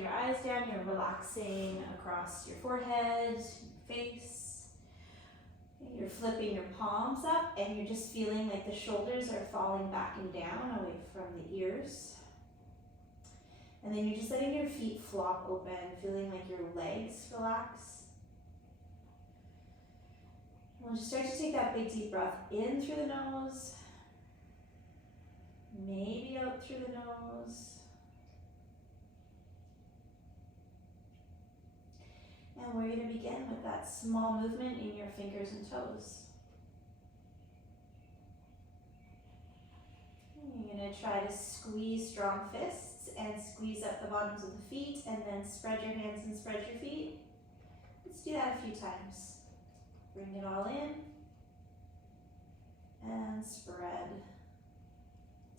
your eyes down, you're relaxing across your forehead, face. You're flipping your palms up and you're just feeling like the shoulders are falling back and down away from the ears. And then you're just letting your feet flop open, feeling like your legs relax. We'll just start to take that big deep breath in through the nose, maybe out through the nose. And we're going to begin with that small movement in your fingers and toes. You're going to try to squeeze strong fists and squeeze up the bottoms of the feet and then spread your hands and spread your feet. Let's do that a few times. Bring it all in and spread.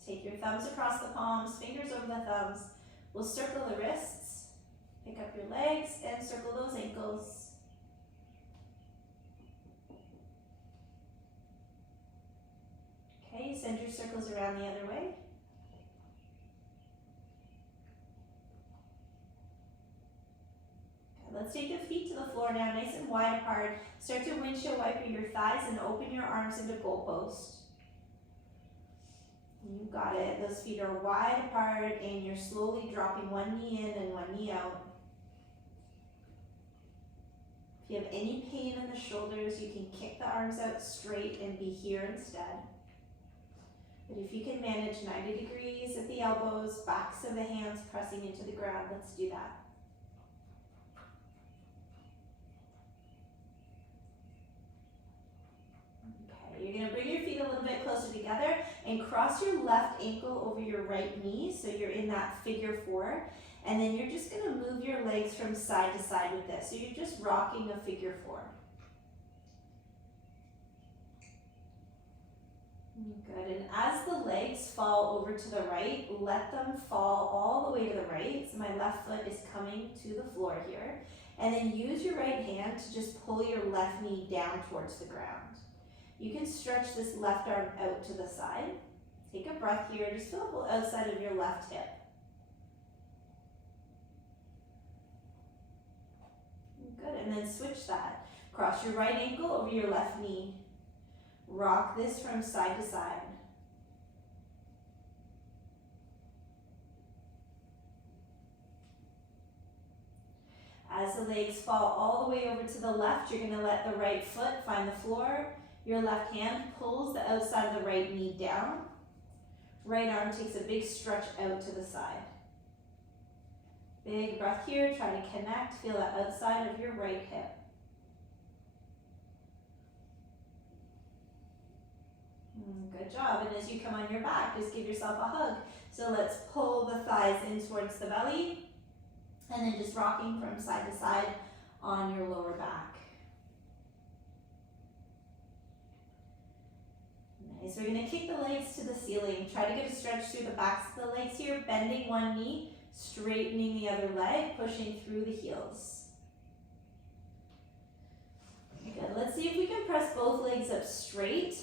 Take your thumbs across the palms, fingers over the thumbs. We'll circle the wrists. Pick up your legs and circle those ankles. Okay, send your circles around the other way. Okay, let's take the feet to the floor now, nice and wide apart. Start to windshield wiper your thighs and open your arms into goalpost. You got it. Those feet are wide apart and you're slowly dropping one knee in and one knee out. If you have any pain in the shoulders, you can kick the arms out straight and be here instead. But if you can manage 90 degrees at the elbows, backs of the hands pressing into the ground, let's do that. Okay, you're going to bring your feet a little bit closer together and cross your left ankle over your right knee, so you're in that figure four. And then you're just going to move your legs from side to side with this. So you're just rocking a figure four. Good, and as the legs fall over to the right, let them fall all the way to the right. So my left foot is coming to the floor here. And then use your right hand to just pull your left knee down towards the ground. You can stretch this left arm out to the side. Take a breath here, just feel the outside of your left hip. Good, and then switch that. Cross your right ankle over your left knee. Rock this from side to side. As the legs fall all the way over to the left, you're going to let the right foot find the floor. Your left hand pulls the outside of the right knee down. Right arm takes a big stretch out to the side. Big breath here, try to connect, feel the outside of your right hip. Good job, and as you come on your back, just give yourself a hug. So let's pull the thighs in towards the belly, and then just rocking from side to side on your lower back. Nice, we're gonna kick the legs to the ceiling. Try to get a stretch through the backs of the legs here, bending one knee, straightening the other leg, pushing through the heels. Good. Let's see if we can press both legs up straight,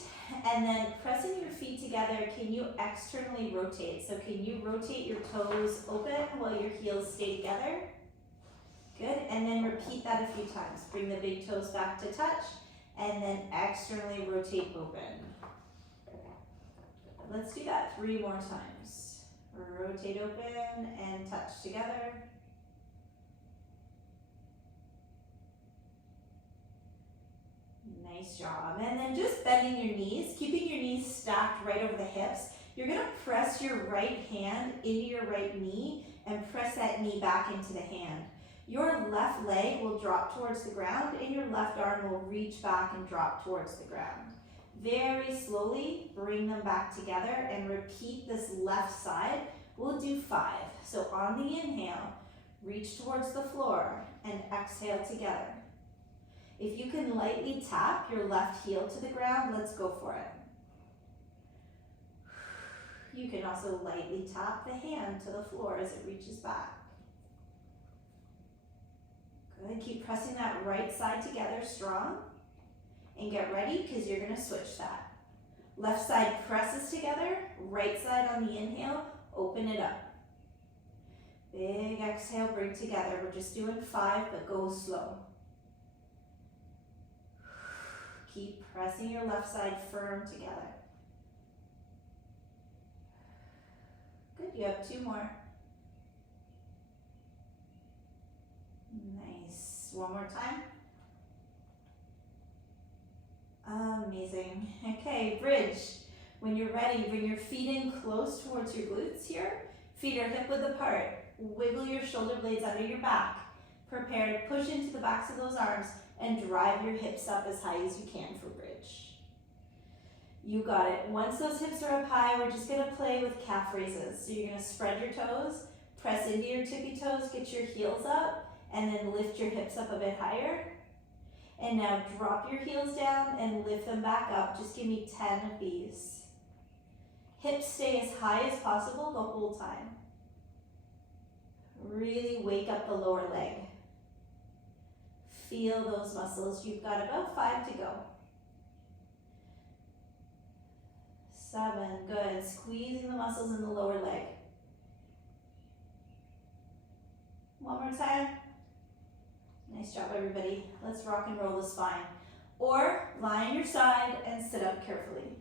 and then pressing your feet together, can you externally rotate? So can you rotate your toes open while your heels stay together? Good, and then repeat that a few times. Bring the big toes back to touch, and then externally rotate open. Let's do that 3 more times. Rotate open and touch together. Nice job. And then just bending your knees, keeping your knees stacked right over the hips. You're going to press your right hand into your right knee and press that knee back into the hand. Your left leg will drop towards the ground and your left arm will reach back and drop towards the ground. Very slowly bring them back together and repeat this left side. We'll do 5. So on the inhale, reach towards the floor and exhale together. If you can lightly tap your left heel to the ground, let's go for it. You can also lightly tap the hand to the floor as it reaches back. Good, keep pressing that right side together strong. And get ready because you're going to switch that. Left side presses together, right side on the inhale, open it up. Big exhale, bring together. We're just doing 5, but go slow. Keep pressing your left side firm together. Good, you have 2 more. Nice, one more time. Amazing. Okay, bridge. When you're ready, bring your feet in close towards your glutes here. Feet are hip width apart. Wiggle your shoulder blades under your back. Prepare to push into the backs of those arms and drive your hips up as high as you can for bridge. You got it. Once those hips are up high, we're just gonna play with calf raises. So you're gonna spread your toes, press into your tippy toes, get your heels up, and then lift your hips up a bit higher. And now drop your heels down and lift them back up. Just give me 10 of these. Hips stay as high as possible the whole time. Really wake up the lower leg. Feel those muscles. You've got about 5 to go. 7, good. Squeezing the muscles in the lower leg. One more time. Nice job, everybody. Let's rock and roll the spine. Or lie on your side and sit up carefully.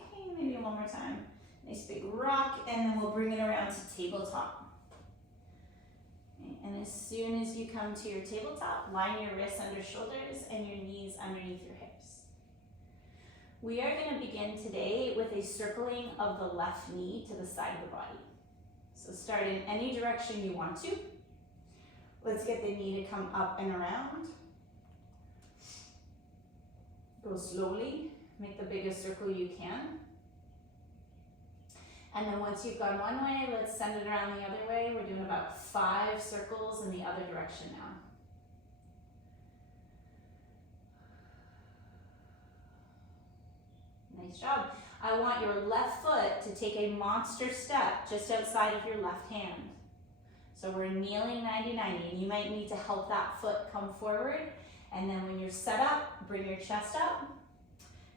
Okay, maybe one more time. Nice big rock, and then we'll bring it around to tabletop. Okay, and as soon as you come to your tabletop, line your wrists under shoulders and your knees underneath your hips. We are going to begin today with a circling of the left knee to the side of the body. So start in any direction you want to. Let's get the knee to come up and around. Go slowly, make the biggest circle you can. And then once you've gone one way, let's send it around the other way. We're doing about 5 circles in the other direction now. Nice job. I want your left foot to take a monster step just outside of your left hand. So we're kneeling 90-90, and you might need to help that foot come forward. And then when you're set up, bring your chest up.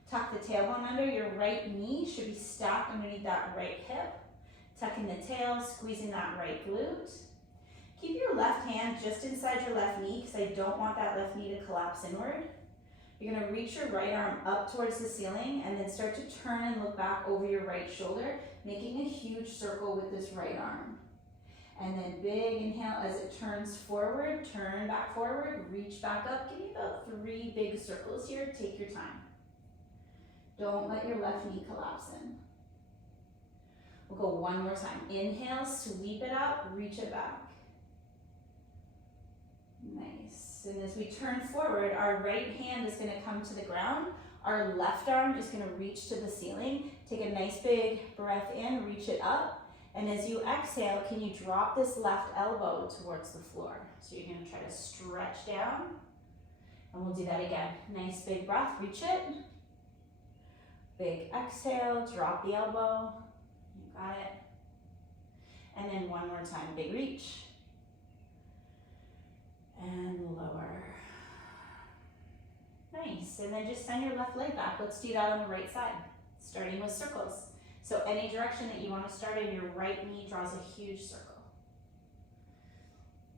Tuck the tailbone under. Your right knee should be stacked underneath that right hip. Tucking the tail, squeezing that right glute. Keep your left hand just inside your left knee because I don't want that left knee to collapse inward. You're going to reach your right arm up towards the ceiling and then start to turn and look back over your right shoulder, making a huge circle with this right arm. And then big inhale as it turns forward, turn back forward, reach back up. Give me about 3 big circles here. Take your time. Don't let your left knee collapse in. We'll go one more time. Inhale, sweep it up, reach it back. Nice. And as we turn forward, our right hand is going to come to the ground. Our left arm is going to reach to the ceiling. Take a nice big breath in, reach it up. And as you exhale, can you drop this left elbow towards the floor? So you're going to try to stretch down. And we'll do that again. Nice big breath, reach it. Big exhale, drop the elbow. You got it. And then one more time, big reach. And lower. Nice, and then just send your left leg back. Let's do that on the right side, starting with circles. So any direction that you want to start in, your right knee draws a huge circle.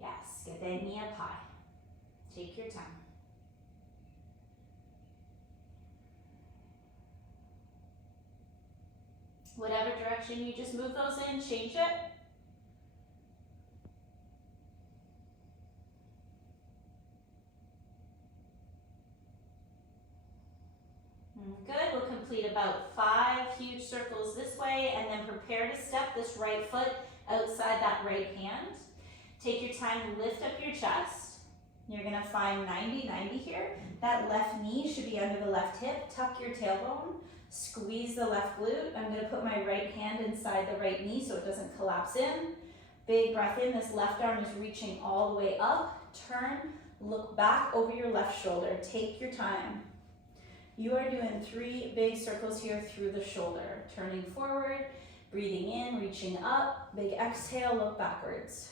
Yes, get that knee up high. Take your time. Whatever direction you just move those in, change it. Good, we'll complete about 5 huge circles this way and then prepare to step this right foot outside that right hand. Take your time, lift up your chest. You're gonna find 90-90 here. That left knee should be under the left hip. Tuck your tailbone, squeeze the left glute. I'm gonna put my right hand inside the right knee so it doesn't collapse in. Big breath in, this left arm is reaching all the way up. Turn, look back over your left shoulder. Take your time. You are doing 3 big circles here through the shoulder. Turning forward, breathing in, reaching up. Big exhale, look backwards.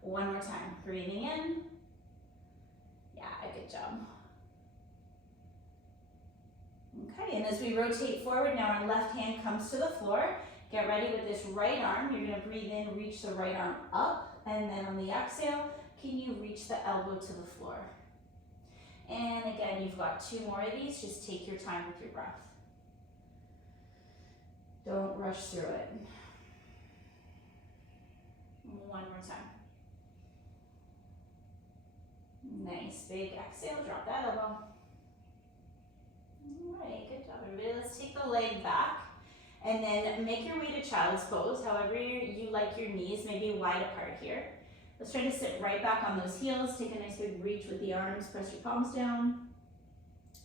One more time, breathing in. Yeah, good job. Okay, and as we rotate forward, now our left hand comes to the floor. Get ready with this right arm. You're gonna breathe in, reach the right arm up, and then on the exhale, can you reach the elbow to the floor? And again, you've got 2 more of these. Just take your time with your breath. Don't rush through it. 1 more time. Nice, big exhale, drop that elbow. All right, good job, everybody. Let's take the leg back and then make your way to child's pose. However you like your knees, maybe wide apart here. Let's try to sit right back on those heels. Take a nice big reach with the arms, press your palms down,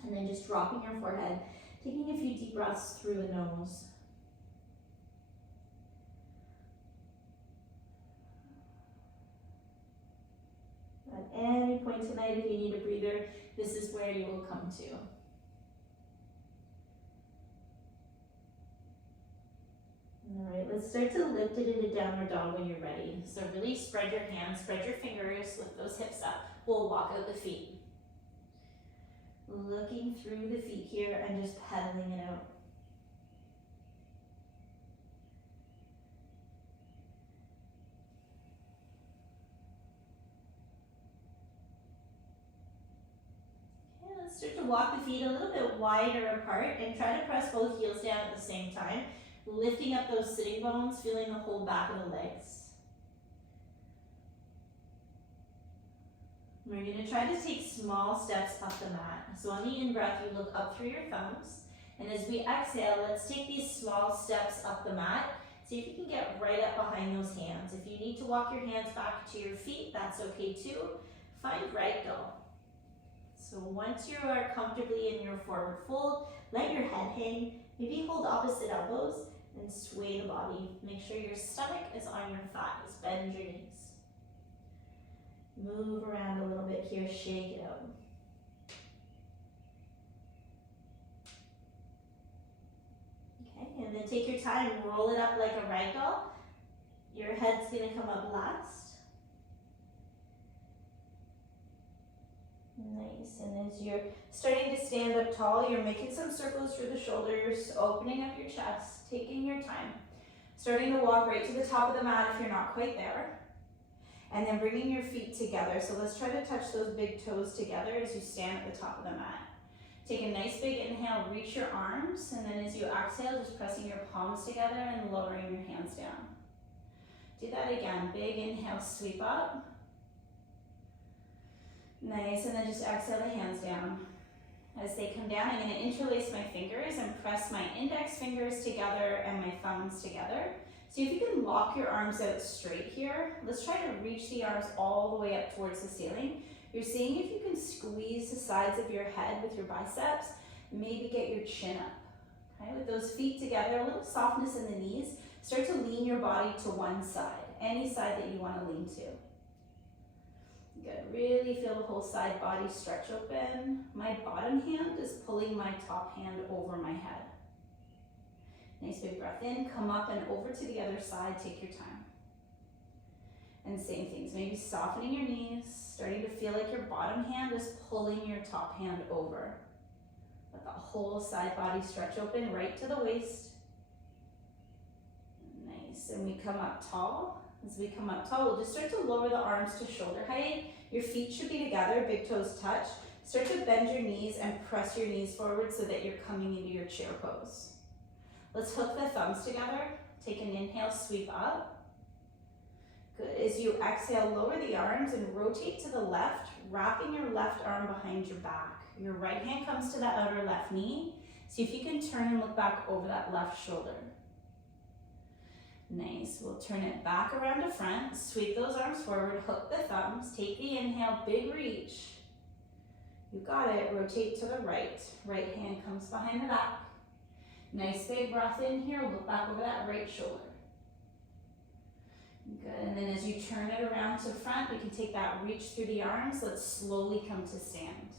and then just dropping your forehead, taking a few deep breaths through the nose. At any point tonight, if you need a breather, this is where you will come to. All right, let's start to lift it into downward dog when you're ready. So really spread your hands, spread your fingers, lift those hips up. We'll walk out the feet. Looking through the feet here and just pedaling it out. Okay, let's start to walk the feet a little bit wider apart and try to press both heels down at the same time. Lifting up those sitting bones, feeling the whole back of the legs. We're going to try to take small steps up the mat. So on the in-breath, you look up through your thumbs. And as we exhale, let's take these small steps up the mat. See if you can get right up behind those hands. If you need to walk your hands back to your feet, that's okay too. Find ragdoll. So once you are comfortably in your forward fold, let your head hang. Maybe hold opposite elbows and sway the body. Make sure your stomach is on your thighs. Bend your knees. Move around a little bit here, shake it out. Okay, and then take your time, roll it up like a ragdoll. Your head's gonna come up last. Nice, and as you're starting to stand up tall, you're making some circles through the shoulders, opening up your chest, taking your time. Starting to walk right to the top of the mat if you're not quite there. And then bringing your feet together. So let's try to touch those big toes together as you stand at the top of the mat. Take a nice big inhale, reach your arms, and then as you exhale, just pressing your palms together and lowering your hands down. Do that again, big inhale, sweep up. Nice, and then just exhale the hands down. As they come down, I'm going to interlace my fingers and press my index fingers together and my thumbs together. See if you can lock your arms out straight here. Let's try to reach the arms all the way up towards the ceiling. You're seeing if you can squeeze the sides of your head with your biceps, maybe get your chin up. Okay, with those feet together, a little softness in the knees. Start to lean your body to one side, any side that you want to lean to. Good, really feel the whole side body stretch open. My bottom hand is pulling my top hand over my head. Nice big breath in, come up and over to the other side, take your time. And same things, maybe softening your knees, starting to feel like your bottom hand is pulling your top hand over. Let the whole side body stretch open right to the waist. Nice, and we come up tall. As we come up tall, we'll just start to lower the arms to shoulder height. Your feet should be together, big toes touch. Start to bend your knees and press your knees forward so that you're coming into your chair pose. Let's hook the thumbs together. Take an inhale, sweep up. Good. As you exhale, lower the arms and rotate to the left, wrapping your left arm behind your back. Your right hand comes to that outer left knee. See if you can turn and look back over that left shoulder. Nice. We'll turn it back around to front. Sweep those arms forward, hook the thumbs, take the inhale, big reach. You got it. Rotate to the right. Right hand comes behind the back. Nice big breath in here, look back over that right shoulder. Good, and then as you turn it around to front, we can take that reach through the arms. Let's slowly come to stand.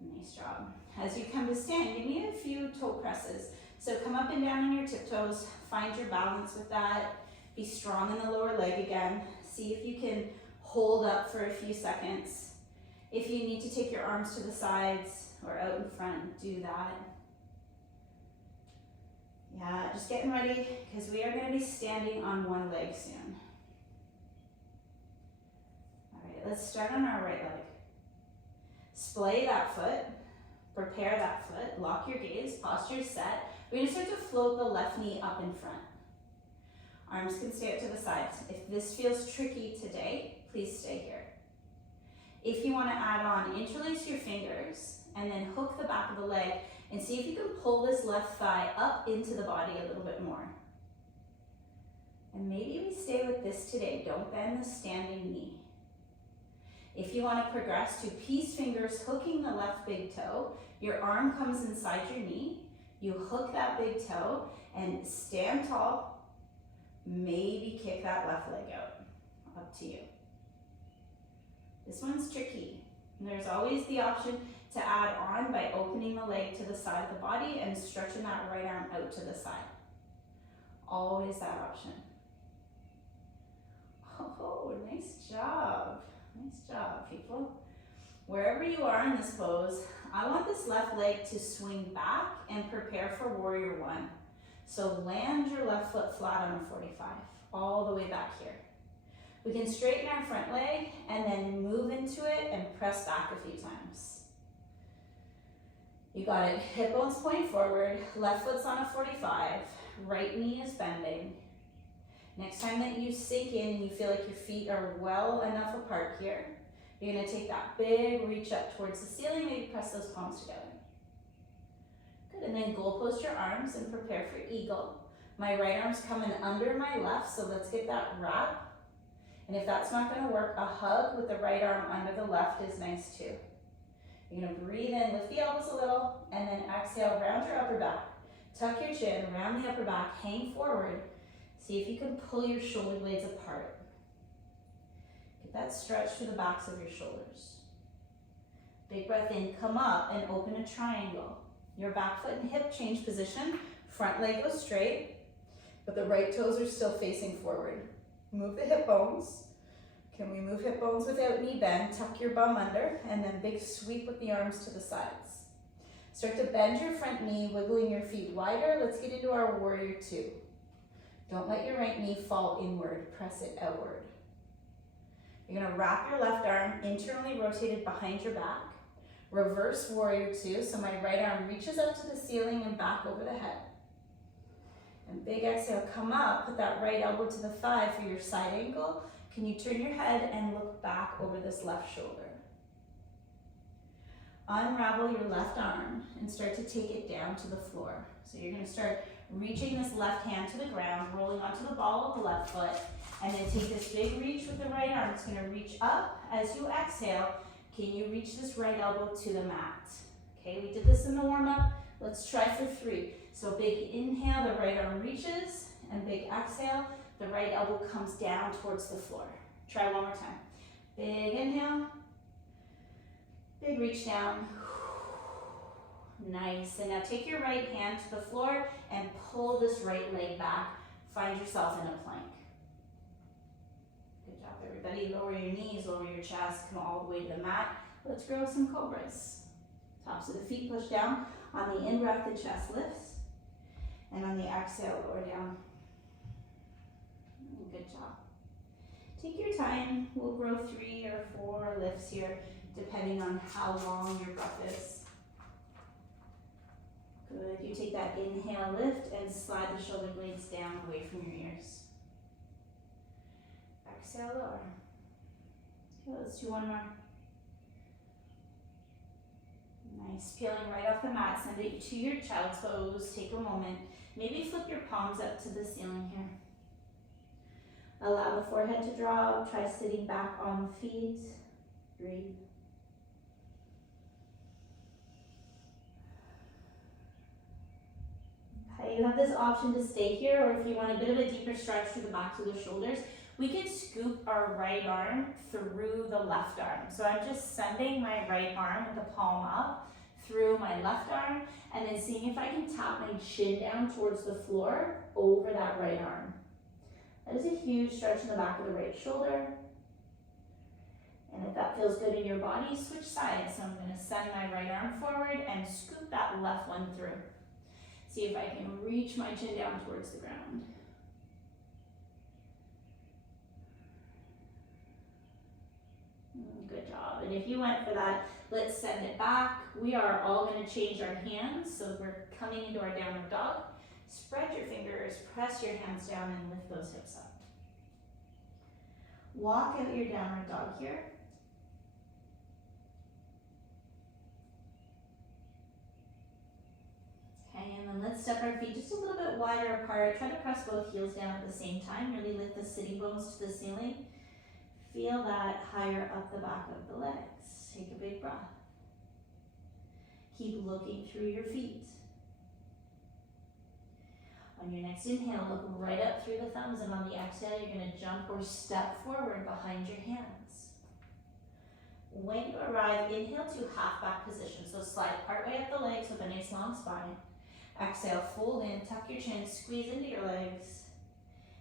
Nice job. As you come to stand, give me a few toe presses. So come up and down on your tiptoes, find your balance with that. Be strong in the lower leg again. See if you can hold up for a few seconds. If you need to take your arms to the sides, or out in front, do that. Yeah, just getting ready because we are going to be standing on one leg soon. All right, let's start on our right leg. Splay that foot, prepare that foot, lock your gaze, posture set. We're going to start to float the left knee up in front. Arms can stay up to the sides. If this feels tricky today, please stay here. If you want to add on, interlace your fingers and then hook the back of the leg and see if you can pull this left thigh up into the body a little bit more. And maybe we stay with this today. Don't bend the standing knee. If you want to progress to peace fingers hooking the left big toe, your arm comes inside your knee, you hook that big toe and stand tall, maybe kick that left leg out, up to you. This one's tricky. And there's always the option to add on by opening the leg to the side of the body and stretching that right arm out to the side. Always that option. Oh, nice job. Nice job, people. Wherever you are in this pose, I want this left leg to swing back and prepare for warrior one. So land your left foot flat on a 45, all the way back here. We can straighten our front leg and then move into it and press back a few times. You got it. Hip bones point forward, left foot's on a 45, right knee is bending. Next time that you sink in and you feel like your feet are well enough apart here, you're going to take that big reach up towards the ceiling, maybe press those palms together. Good, and then goal post your arms and prepare for eagle. My right arm's coming under my left, so let's get that wrap. And if that's not going to work, a hug with the right arm under the left is nice too. You're going to breathe in, lift the elbows a little, and then exhale, round your upper back. Tuck your chin, round the upper back, hang forward. See if you can pull your shoulder blades apart. Get that stretch through the backs of your shoulders. Big breath in, come up and open a triangle. Your back foot and hip change position. Front leg goes straight, but the right toes are still facing forward. Move the hip bones. Can we move hip bones without knee bend? Tuck your bum under, and then big sweep with the arms to the sides. Start to bend your front knee, wiggling your feet wider. Let's get into our warrior two. Don't let your right knee fall inward, press it outward. You're gonna wrap your left arm internally rotated behind your back. Reverse warrior two, so my right arm reaches up to the ceiling and back over the head. And big exhale, come up, put that right elbow to the thigh for your side angle. Can you turn your head and look back over this left shoulder? Unravel your left arm and start to take it down to the floor. So you're gonna start reaching this left hand to the ground, rolling onto the ball of the left foot, and then take this big reach with the right arm. It's gonna reach up. As you exhale, can you reach this right elbow to the mat? Okay, we did this in the warm-up. Let's try for 3. So big inhale, the right arm reaches, and big exhale, the right elbow comes down towards the floor. Try one more time. Big inhale, big reach down. Nice, and now take your right hand to the floor and pull this right leg back. Find yourself in a plank. Good job, everybody. Lower your knees, lower your chest, come all the way to the mat. Let's grow some cobras. Tops of the feet push down. On the in-breath, the chest lifts. And on the exhale, lower down. Good job. Take your time. We'll grow 3 or 4 lifts here, depending on how long your breath is. Good, you take that inhale, lift, and slide the shoulder blades down away from your ears. Exhale, lower. Okay, let's do one more. Nice, peeling right off the mat, send it to your child's pose. Take a moment, maybe flip your palms up to the ceiling here. Allow the forehead to drop, try sitting back on the feet. Breathe. You have this option to stay here, or if you want a bit of a deeper stretch through the backs of the shoulders, we could scoop our right arm through the left arm. So I'm just sending my right arm with the palm up through my left arm, and then seeing if I can tap my chin down towards the floor over that right arm. That is a huge stretch in the back of the right shoulder. And if that feels good in your body, switch sides. So I'm going to send my right arm forward and scoop that left one through. See if I can reach my chin down towards the ground. Good job. And if you went for that, let's send it back. We are all going to change our hands. So we're coming into our downward dog. Spread your fingers, press your hands down, and lift those hips up. Walk out your downward dog here. Okay, and then let's step our feet just a little bit wider apart. Try to press both heels down at the same time. Really lift the sitting bones to the ceiling. Feel that higher up the back of the legs. Take a big breath. Keep looking through your feet. On your next inhale, look right up through the thumbs, and on the exhale, you're going to jump or step forward behind your hands. When you arrive, inhale to half back position. So slide part way up the legs with a nice long spine. Exhale, fold in, tuck your chin, squeeze into your legs.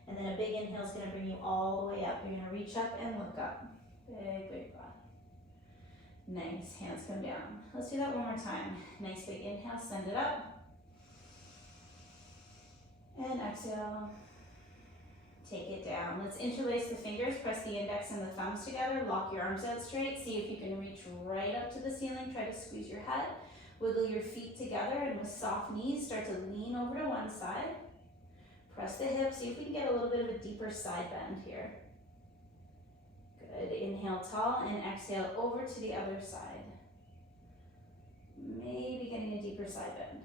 And then a big inhale is going to bring you all the way up. You're going to reach up and look up. Big, big breath. Nice, hands come down. Let's do that one more time. Nice big inhale, send it up. And exhale, take it down. Let's interlace the fingers, press the index and the thumbs together, lock your arms out straight, see if you can reach right up to the ceiling, try to squeeze your head, wiggle your feet together, and with soft knees, start to lean over to one side. Press the hips, see if we can get a little bit of a deeper side bend here. Good, inhale tall and exhale over to the other side. Maybe getting a deeper side bend.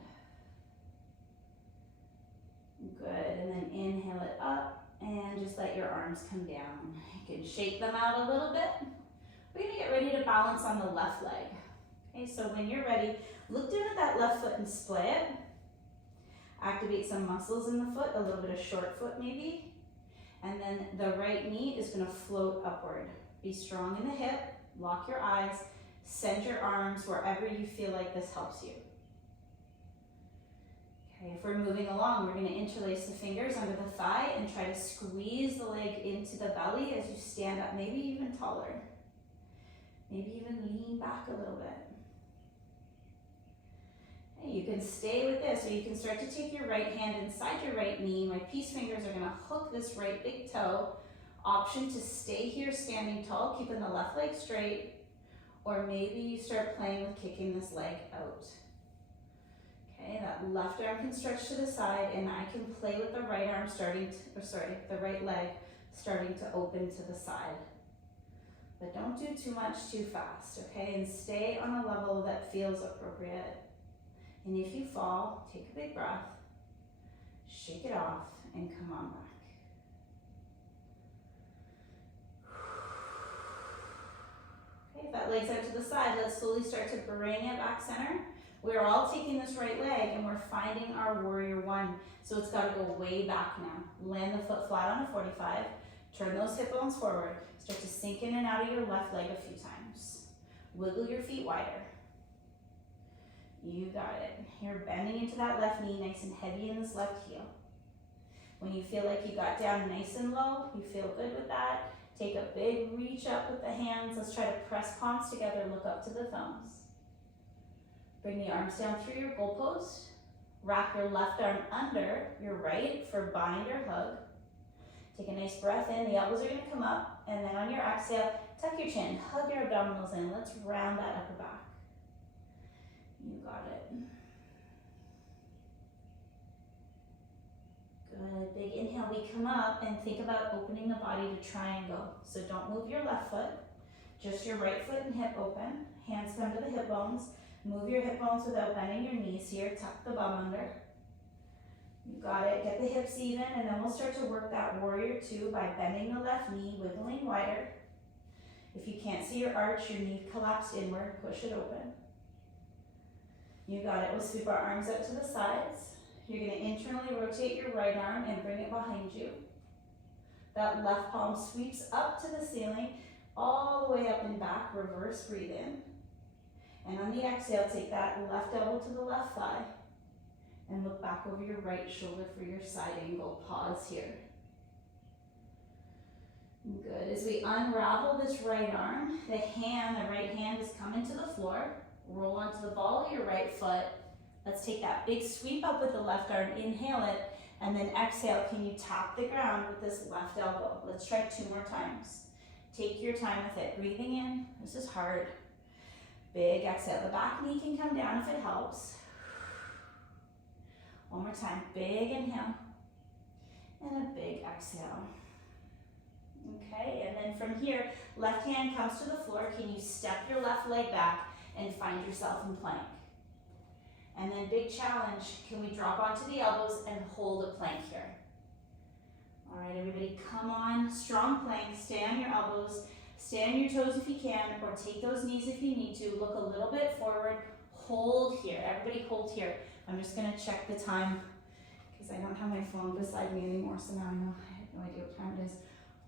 Good, and then inhale it up and just let your arms come down. You can shake them out a little bit. We're gonna get ready to balance on the left leg. Okay, so when you're ready, look down at that left foot and splay it. Activate some muscles in the foot, a little bit of short foot maybe. And then the right knee is gonna float upward. Be strong in the hip, lock your eyes, send your arms wherever you feel like this helps you. Okay, if we're moving along, we're going to interlace the fingers under the thigh and try to squeeze the leg into the belly as you stand up, maybe even taller. Maybe even lean back a little bit. Okay, you can stay with this, or you can start to take your right hand inside your right knee. My peace fingers are going to hook this right big toe. Option to stay here standing tall, keeping the left leg straight, or maybe you start playing with kicking this leg out. Okay, that left arm can stretch to the side, and I can play with the right arm the right leg starting to open to the side. But don't do too much too fast, okay? And stay on a level that feels appropriate. And if you fall, take a big breath, shake it off, and come on back. Okay, if that leg's out to the side, let's slowly start to bring it back center. We're all taking this right leg and we're finding our warrior one. So it's got to go way back now. Land the foot flat on a 45. Turn those hip bones forward. Start to sink in and out of your left leg a few times. Wiggle your feet wider. You got it. You're bending into that left knee nice and heavy in this left heel. When you feel like you got down nice and low, you feel good with that, take a big reach up with the hands. Let's try to press palms together, look up to the thumbs. Bring the arms down through your goal post. Wrap your left arm under your right for bind or hug. Take a nice breath in, the elbows are gonna come up, and then on your exhale, tuck your chin, hug your abdominals in. Let's round that upper back. You got it. Good, big inhale, we come up and think about opening the body to triangle. So don't move your left foot, just your right foot and hip open. Hands come to the hip bones. Move your hip bones without bending your knees here. Tuck the bum under. You got it. Get the hips even, and then we'll start to work that warrior two by bending the left knee, wiggling wider. If you can't see your arch, your knee collapsed inward, push it open. You got it. We'll sweep our arms out to the sides. You're going to internally rotate your right arm and bring it behind you. That left palm sweeps up to the ceiling, all the way up and back. Reverse, breathe in. And on the exhale, take that left elbow to the left thigh and look back over your right shoulder for your side angle. Pause here. Good. As we unravel this right arm, the right hand is coming to the floor. Roll onto the ball of your right foot. Let's take that big sweep up with the left arm. Inhale it, and then exhale. Can you tap the ground with this left elbow? Let's try 2 more times. Take your time with it. Breathing in. This is hard. Big exhale. The back knee can come down if it helps. One more time. Big inhale. And a big exhale. Okay, and then from here, left hand comes to the floor. Can you step your left leg back and find yourself in plank? And then big challenge, can we drop onto the elbows and hold a plank here? All right, everybody, come on, strong plank, stay on your elbows, stay on your toes if you can, or take those knees if you need to. Look a little bit forward, hold here. Everybody hold here. I'm just gonna check the time because I don't have my phone beside me anymore, so now I know, I have no idea what time it is.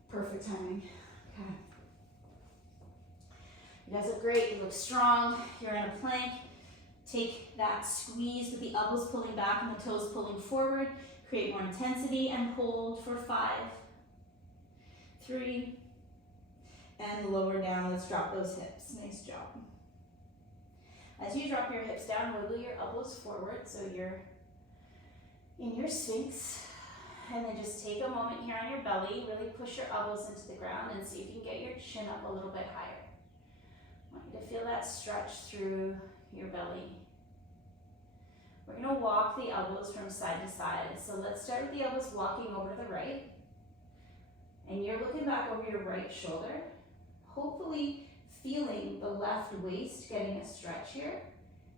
Perfect timing. Okay. You guys look great. You look strong. You're in a plank. Take that squeeze with the elbows pulling back and the toes pulling forward. Create more intensity and hold for 5, 3, and lower down. Let's drop those hips. Nice job. As you drop your hips down, wiggle your elbows forward so you're in your Sphinx. And then just take a moment here on your belly, really push your elbows into the ground and see if you can get your chin up a little bit higher. I want you to feel that stretch through your belly. We're gonna walk the elbows from side to side. So let's start with the elbows walking over to the right. And you're looking back over your right shoulder, hopefully feeling the left waist getting a stretch here.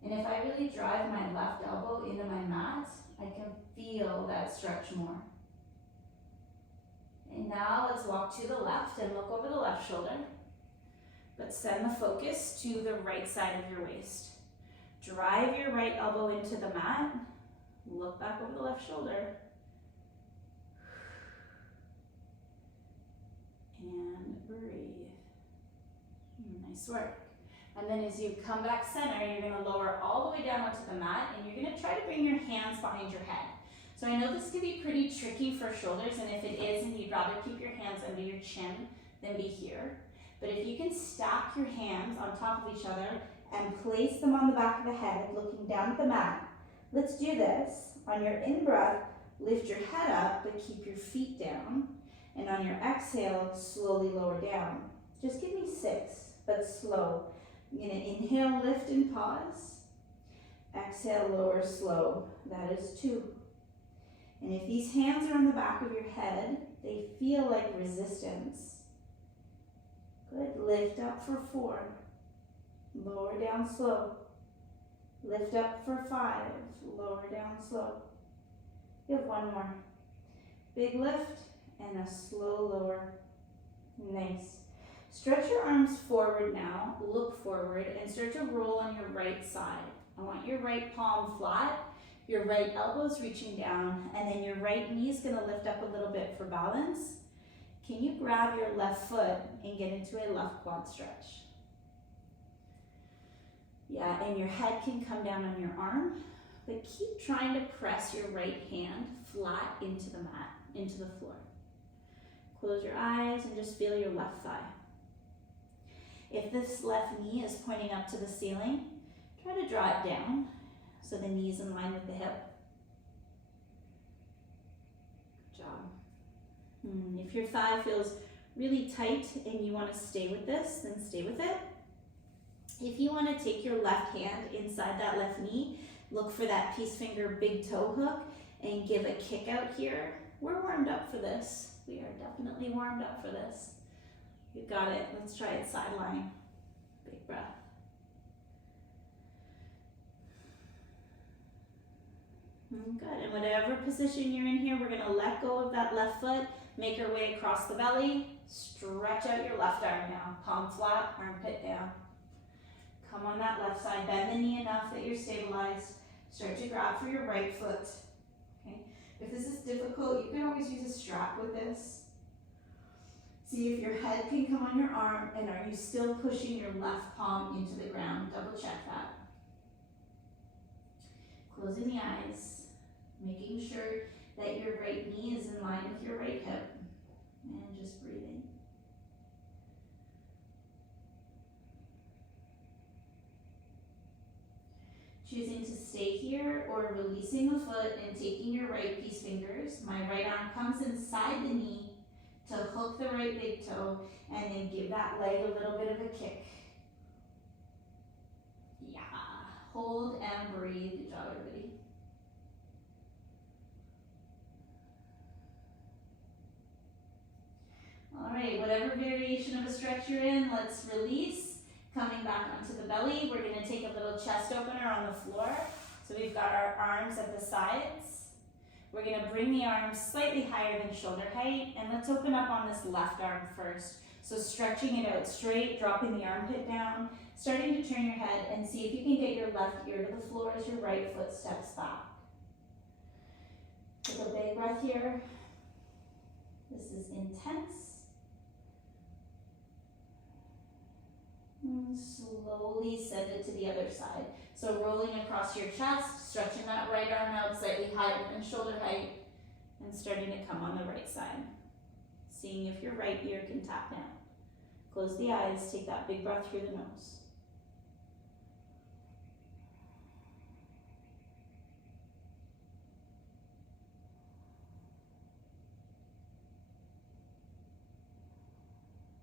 And if I really drive my left elbow into my mat, I can feel that stretch more. And now let's walk to the left and look over the left shoulder, but send the focus to the right side of your waist. Drive your right elbow into the mat, look back over the left shoulder, and breathe. Nice work. And then as you come back center, you're gonna lower all the way down onto the mat, and you're gonna try to bring your hands behind your head. So I know this can be pretty tricky for shoulders, and if it is, and you'd rather keep your hands under your chin than be here, but if you can stack your hands on top of each other and place them on the back of the head, looking down at the mat. Let's do this. On your in-breath, lift your head up, but keep your feet down. And on your exhale, slowly lower down. Just give me 6, but slow. You're gonna inhale, lift, and pause. Exhale, lower, slow. That is 2. And if these hands are on the back of your head, they feel like resistance. Good. Lift up for 4. Lower down slow. Lift up for 5. Lower down slow. You have 1 more. Big lift and a slow lower. Nice. Stretch your arms forward now. Look forward and start to roll on your right side. I want your right palm flat. Your right elbow's reaching down, and then your right knee is gonna lift up a little bit for balance. Can you grab your left foot and get into a left quad stretch? Yeah, and your head can come down on your arm, but keep trying to press your right hand flat into the mat, into the floor. Close your eyes and just feel your left thigh. If this left knee is pointing up to the ceiling, try to draw it down so the knee is in line with the hip. Good job. If your thigh feels really tight and you want to stay with this, then stay with it. If you want to take your left hand inside that left knee, look for that peace finger big toe hook and give a kick out here. We're warmed up for this. We are definitely warmed up for this. You got it. Let's try it sideline. Big breath. Good, and whatever position you're in here, we're gonna let go of that left foot, make our way across the belly, stretch out your left arm now, palm flat, armpit down. Come on that left side, bend the knee enough that you're stabilized, start to grab for your right foot, okay? If this is difficult, you can always use a strap with this. See if your head can come on your arm, and are you still pushing your left palm into the ground? Double check that. Closing the eyes, making sure that your right knee is in line with your right hip, and just breathing. choosing to stay here or releasing the foot and taking your right peace fingers. My right arm comes inside the knee to hook the right big toe and then give that leg a little bit of a kick. Yeah, hold and breathe. Good job, everybody. All right, whatever variation of a stretch you're in, let's release. Coming back onto the belly, we're gonna take a little chest opener on the floor. So we've got our arms at the sides. We're gonna bring the arms slightly higher than shoulder height, and let's open up on this left arm first. So stretching it out straight, dropping the armpit down, starting to turn your head and see if you can get your left ear to the floor as your right foot steps back. Take a big breath here. This is intense. And slowly send it to the other side. So rolling across your chest, stretching that right arm out slightly higher than shoulder height, and starting to come on the right side. Seeing if your right ear can tap down. Close the eyes, take that big breath through the nose.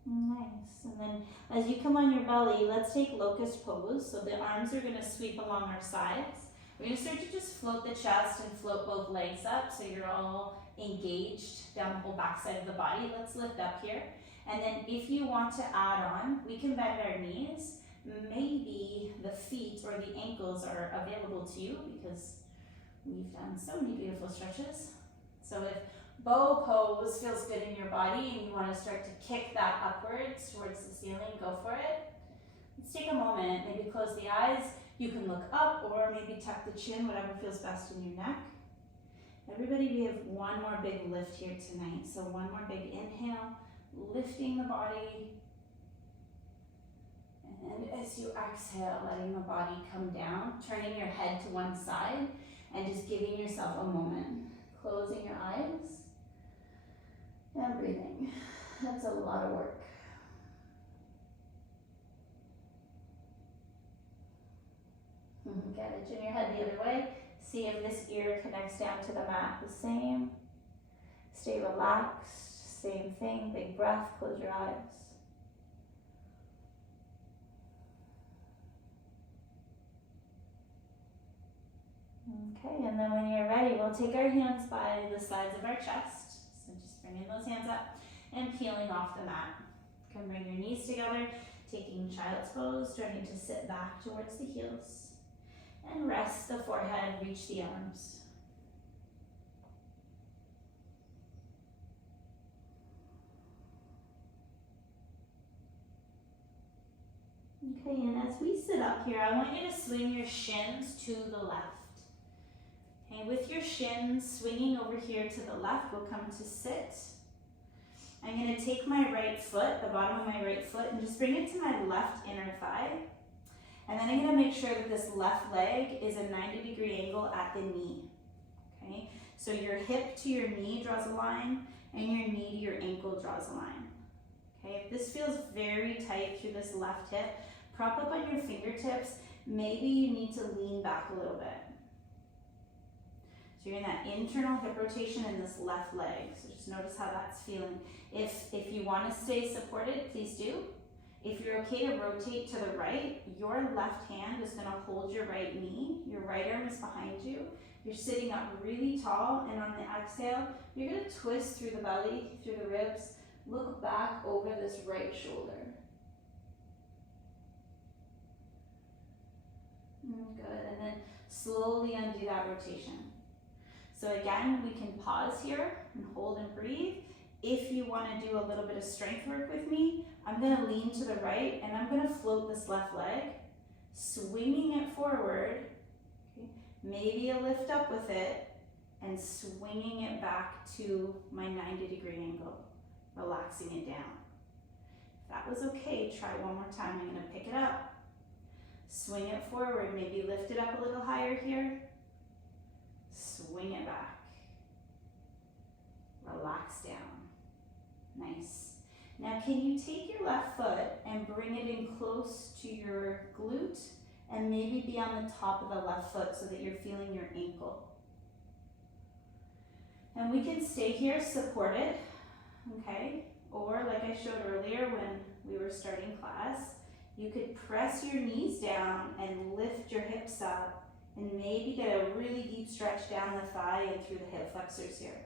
Nice. And then as you come on your belly, let's take locust pose. So the arms are going to sweep along our sides. We're going to start to just float the chest and float both legs up so you're all engaged down the whole back side of the body. Let's lift up here. And then if you want to add on, we can bend our knees. Maybe the feet or the ankles are available to you because we've done so many beautiful stretches. So if bow pose feels good in your body and you want to start to kick that upwards towards the ceiling, go for it. Let's take a moment, maybe close the eyes. You can look up or maybe tuck the chin, whatever feels best in your neck. Everybody, we have one more big lift here tonight. So one more big inhale, lifting the body. And as you exhale, letting the body come down, turning your head to one side and just giving yourself a moment. Closing your eyes and breathing. That's a lot of work. Good, turn your head the other way. See if this ear connects down to the mat the same. Stay relaxed, same thing, big breath, close your eyes. Okay, and then when you're ready, we'll take our hands by the sides of our chest. So just bringing those hands up and peeling off the mat. You can bring your knees together, taking child's pose, starting to sit back towards the heels. And rest the forehead, reach the arms. Okay, and as we sit up here, I want you to swing your shins to the left. Okay, with your shins swinging over here to the left, we'll come to sit. I'm going to take my right foot, the bottom of my right foot, and just bring it to my left inner thigh. And then I'm going to make sure that this left leg is a 90-degree angle at the knee. Okay, so your hip to your knee draws a line, and your knee to your ankle draws a line. Okay, if this feels very tight through this left hip, prop up on your fingertips. Maybe you need to lean back a little bit. So you're in that internal hip rotation in this left leg. So just notice how that's feeling. If you want to stay supported, please do. If you're okay to rotate to the right, your left hand is going to hold your right knee. Your right arm is behind you. You're sitting up really tall, and on the exhale, you're going to twist through the belly, through the ribs. Look back over this right shoulder. Good, and then slowly undo that rotation. So again, we can pause here and hold and breathe. If you want to do a little bit of strength work with me, I'm going to lean to the right and I'm going to float this left leg, swinging it forward, okay? Maybe a lift up with it, and swinging it back to my 90-degree angle, relaxing it down. If that was okay, try one more time. I'm going to pick it up, swing it forward, maybe lift it up a little higher here, swing it back, relax down. Nice. Now can you take your left foot and bring it in close to your glute and maybe be on the top of the left foot so that you're feeling your ankle. And we can stay here supported, okay? Or like I showed earlier when we were starting class, you could press your knees down and lift your hips up and maybe get a really deep stretch down the thigh and through the hip flexors here.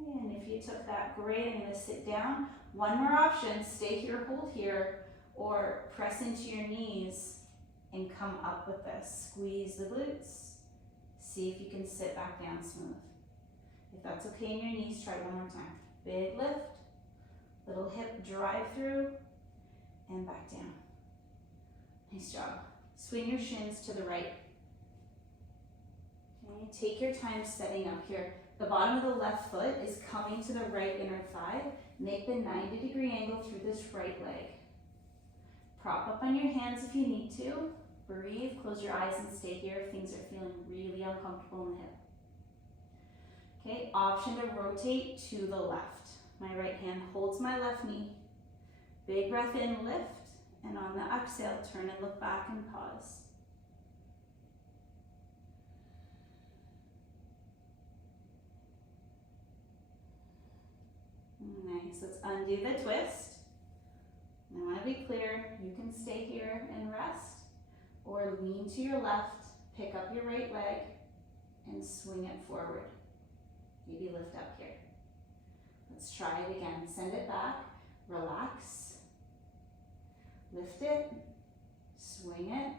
Okay, and if you took that, great. I'm gonna sit down. One more option, stay here, hold here, or press into your knees and come up with this. Squeeze the glutes. See if you can sit back down smooth. If that's okay in your knees, try one more time. Big lift, little hip drive through, and back down. Nice job. Swing your shins to the right. Okay, take your time setting up here. The bottom of the left foot is coming to the right inner thigh. Make the 90-degree angle through this right leg. Prop up on your hands if you need to. Breathe, close your eyes and stay here if things are feeling really uncomfortable in the hip. Okay, option to rotate to the left. My right hand holds my left knee. Big breath in, lift, and on the exhale, turn and look back and pause. Nice, let's undo the twist. I want to be clear, you can stay here and rest, or lean to your left, pick up your right leg, and swing it forward. Maybe lift up here. Let's try it again. Send it back, relax, lift it, swing it,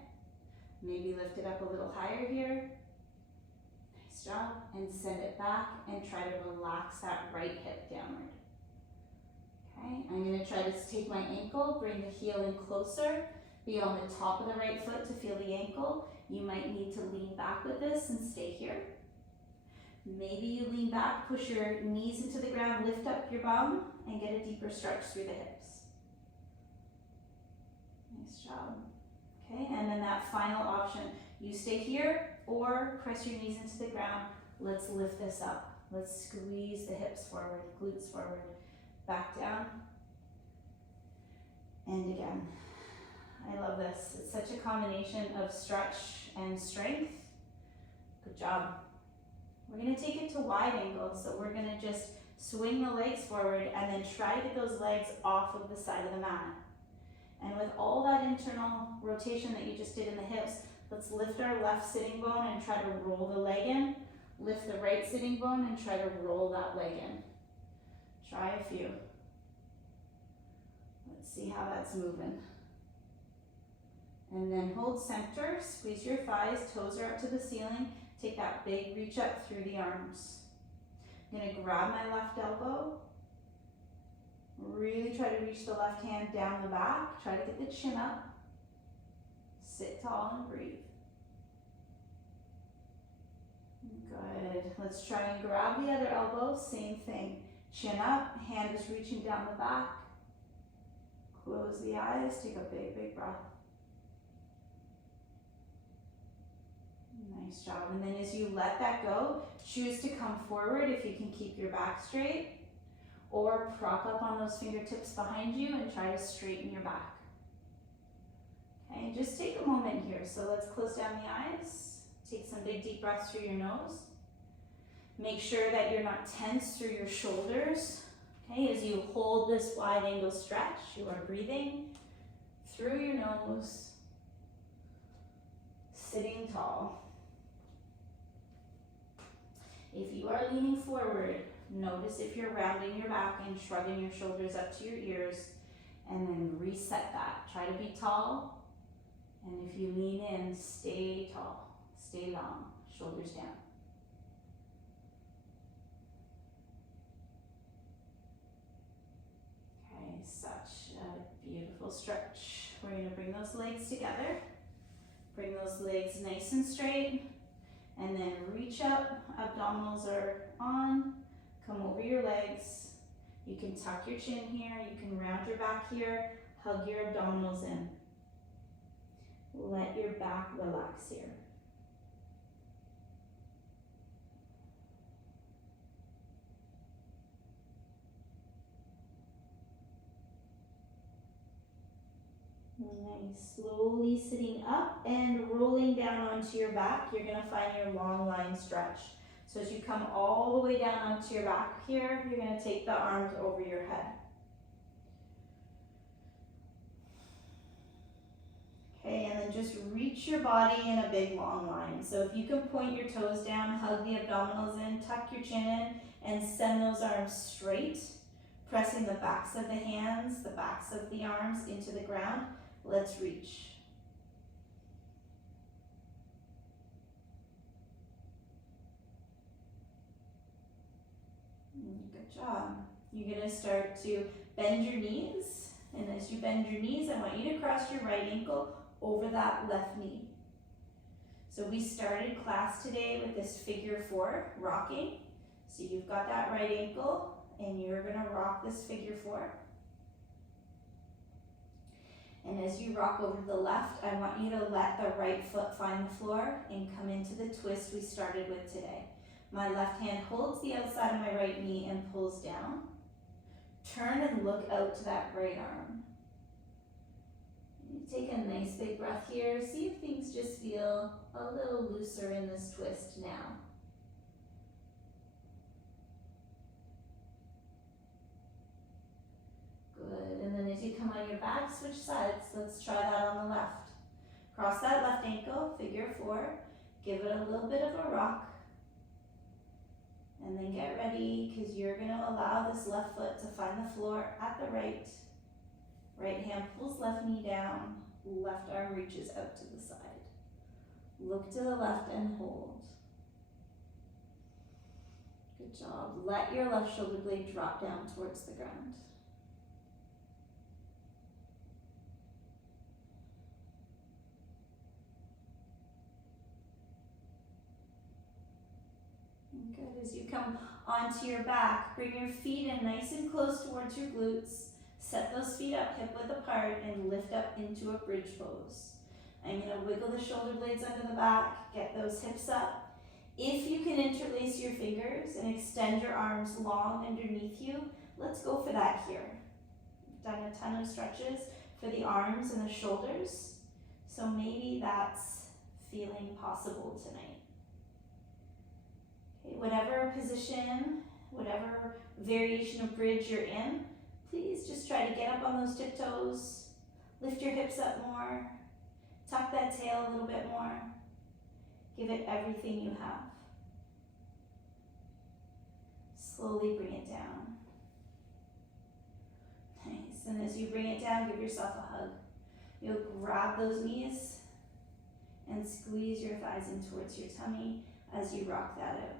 maybe lift it up a little higher here. Nice job. And send it back and try to relax that right hip downward. Okay, I'm going to try to take my ankle, bring the heel in closer, be on the top of the right foot to feel the ankle. You might need to lean back with this and stay here. Maybe you lean back, push your knees into the ground, lift up your bum, and get a deeper stretch through the hips. Nice job. Okay, and then that final option, you stay here or press your knees into the ground. Let's lift this up. Let's squeeze the hips forward, glutes forward, back down, and again. I love this. It's such a combination of stretch and strength. Good job. We're going to take it to wide angle, so we're going to just swing the legs forward and then try to get those legs off of the side of the mat. And with all that internal rotation that you just did in the hips, let's lift our left sitting bone and try to roll the leg in. Lift the right sitting bone and try to roll that leg in. Try a few. Let's see how that's moving. And then hold center, squeeze your thighs, toes are up to the ceiling. Take that big reach up through the arms. I'm gonna grab my left elbow. Really try to reach the left hand down the back. Try to get the chin up. Sit tall and breathe. Good. Let's try and grab the other elbow. Same thing. Chin up, hand is reaching down the back. Close the eyes, take a big, big breath. Nice job. And then as you let that go, choose to come forward if you can keep your back straight, or prop up on those fingertips behind you and try to straighten your back. Okay, and just take a moment here. So let's close down the eyes. Take some big deep breaths through your nose. Make sure that you're not tense through your shoulders. Okay, as you hold this wide angle stretch, you are breathing through your nose, sitting tall. If you are leaning forward, notice if you're rounding your back and shrugging your shoulders up to your ears, and then reset that. Try to be tall, and if you lean in, stay tall, stay long, shoulders down. Okay, such a beautiful stretch. We're going to bring those legs together. Bring those legs nice and straight. And then reach up, abdominals are on, come over your legs. You can tuck your chin here, you can round your back here, hug your abdominals in. Let your back relax here. Nice. Slowly sitting up and rolling down onto your back. You're going to find your long line stretch. So as you come all the way down onto your back here, you're going to take the arms over your head. Okay, and then just reach your body in a big long line. So if you can point your toes down, hug the abdominals in, tuck your chin in, and send those arms straight, pressing the backs of the hands, the backs of the arms into the ground. Let's reach. Good job. You're going to start to bend your knees, and as you bend your knees, I want you to cross your right ankle over that left knee. So we started class today with this figure 4, rocking. So you've got that right ankle, and you're going to rock this figure 4. And as you rock over to the left, I want you to let the right foot find the floor and come into the twist we started with today. My left hand holds the outside of my right knee and pulls down. Turn and look out to that right arm. Take a nice big breath here. See if things just feel a little looser in this twist now. Good, and then as you come on your back, switch sides. Let's try that on the left. Cross that left ankle, figure 4. Give it a little bit of a rock. And then get ready, because you're going to allow this left foot to find the floor at the right. Right hand pulls left knee down, left arm reaches out to the side. Look to the left and hold. Good job. Let your left shoulder blade drop down towards the ground. Good. As you come onto your back, bring your feet in nice and close towards your glutes. Set those feet up hip width apart and lift up into a bridge pose. I'm going to wiggle the shoulder blades under the back, get those hips up. If you can interlace your fingers and extend your arms long underneath you, let's go for that here. We've done a ton of stretches for the arms and the shoulders, so maybe that's feeling possible tonight. Okay, whatever position, whatever variation of bridge you're in, please just try to get up on those tiptoes, lift your hips up more, tuck that tail a little bit more, give it everything you have. Slowly bring it down. Nice, and as you bring it down, give yourself a hug. You'll grab those knees and squeeze your thighs in towards your tummy as you rock that out.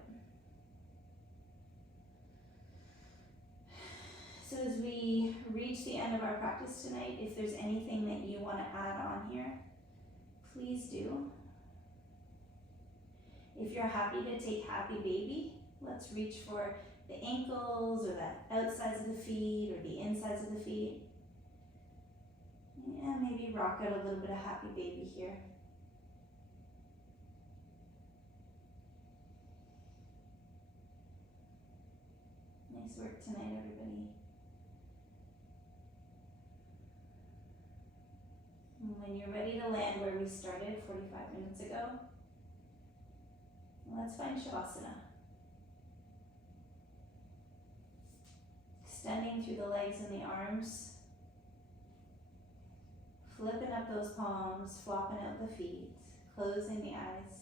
So as we reach the end of our practice tonight, if there's anything that you want to add on here, please do. If you're happy to take happy baby, let's reach for the ankles or the outsides of the feet or the insides of the feet. Yeah, maybe rock out a little bit of happy baby here. Nice work tonight, everybody. When you're ready to land where we started 45 minutes ago, let's find Shavasana. Extending through the legs and the arms, flipping up those palms, flopping out the feet, closing the eyes.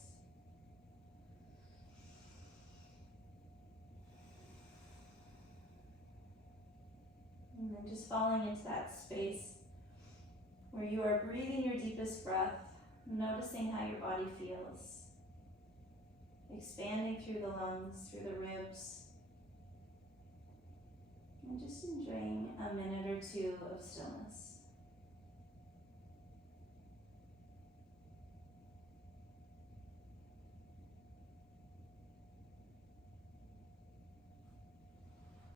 And then just falling into that space where you are breathing your deepest breath, noticing how your body feels, expanding through the lungs, through the ribs, and just enjoying a minute or two of stillness.